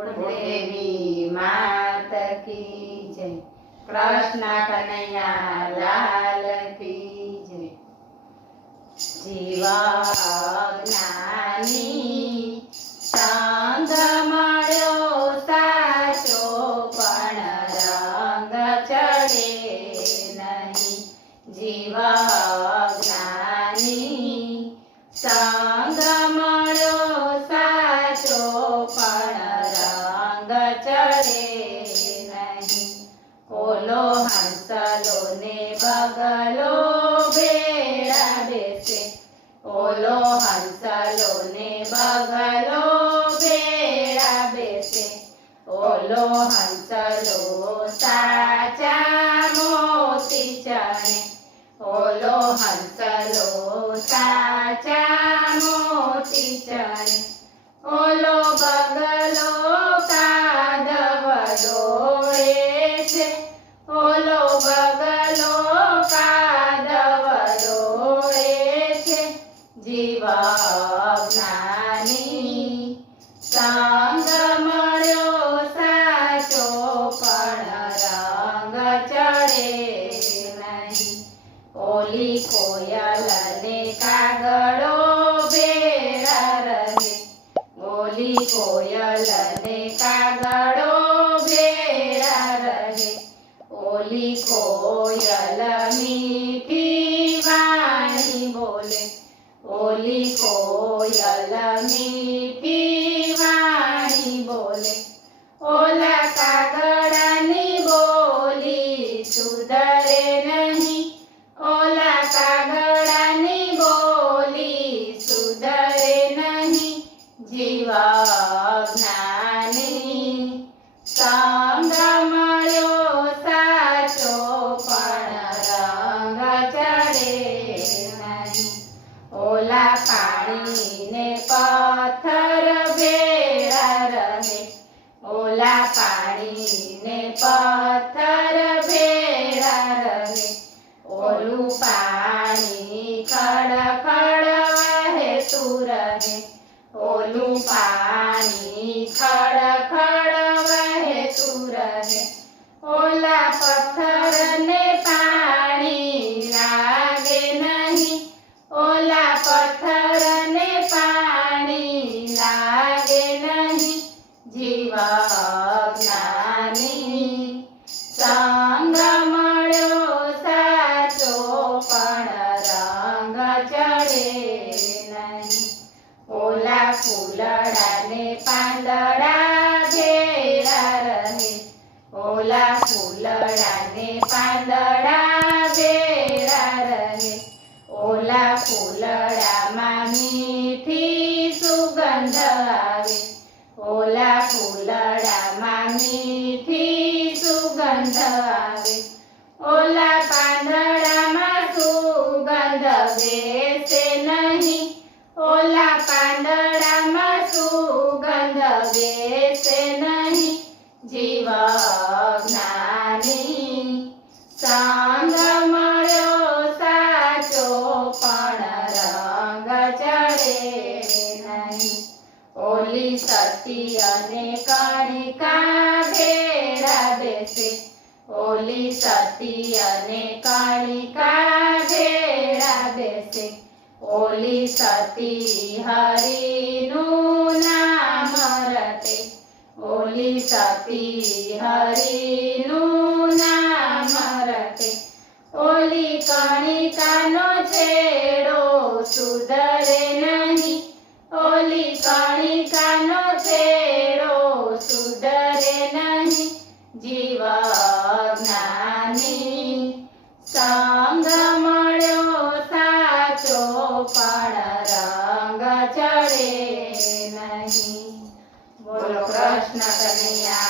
देवी मात की जय। कृष्ण कन्हैया लाल की जय। जीवा ज्ञानी संग मळ्यो साचो पण रंग चढ़े नहीं। जीवा ज्ञानी संग मळ्यो साचो पण रंग चढ़े नहीं। ओलो हंसलो ने बगलो बेड़ा बेसे। ओलो हंसलो ने बगलो बेड़ा बेसे। ओलो हंसलो साचा मोती चढ़े। ओलो हंसलो साचा मोती चढ़े। ओलो बगलो कादव डोळे छे। ओलो बगलो कादव डोळे छे। जीवा ज्ञानी संग मळ्यो साचो पण रंग चढ़े नहीं। ओली कोयल ने कागड़ो बेड़ा रहे। ओली कोयल ने कागड़ो बेड़ा रहे। ओली कोयल मीठी वाणी बोले। ओली कोयल मीठी वाणी बोले। ओला कागड़ानी बोली सुधरे नहीं। ओला कागड़ानी बोली सुधरे नहीं। जीवा ज्ञानी संग मळ्यो साचो पण रंग चढ़े नहीं। ओला पाणी ने पत्थर भेड़ा रहे। ओला पाणी ने पत्थर भेड़ा रहे। ओलू पाणी खड़ खड़ वहेतू रहे। ओलू पाणी खड़ खड़ वहेतू रहे। ओला पत्थर ने पाणी लागे नहीं। ओला पत्थर ने पाणी लागे नहीं। जीवा ज्ञानी संग मळ्यो साचो पण रंग चढ़े नहीं। ओला फूलड़ा ने પાંદડા भेड़ा रहे। ओला फूलड़ा ने પાંદડા भेड़ा रहे। ओला फूलड़ा मां मीठी सुगंध आवे। ओला फूलड़ा मां मीठी सुगंध आवे। ओला પાંદડા मां सुगंध बेसे नहीं। ओला પાંદડા मां सुगंध बेसे नहीं। जीवा ज्ञानी संग मळ्यो साचो पण रंग चढ़े नहीं। ओली सती अने कणिका भेड़ा बेसे। ओली सती अने कणिका भेड़ा बेसे। ओली सती हरिनु नाम रटे। ओली सती हरिनु नाम रटे। ओली कणिकानो छेड़ो सुधरे नहीं। ओली कणिकानो छेड़ो सुधरे नहीं। जीवा ज्ञानी संग मळ्यो साचो पण रंग चढ़े नहीं। बोलो कृष्ण कन्हैया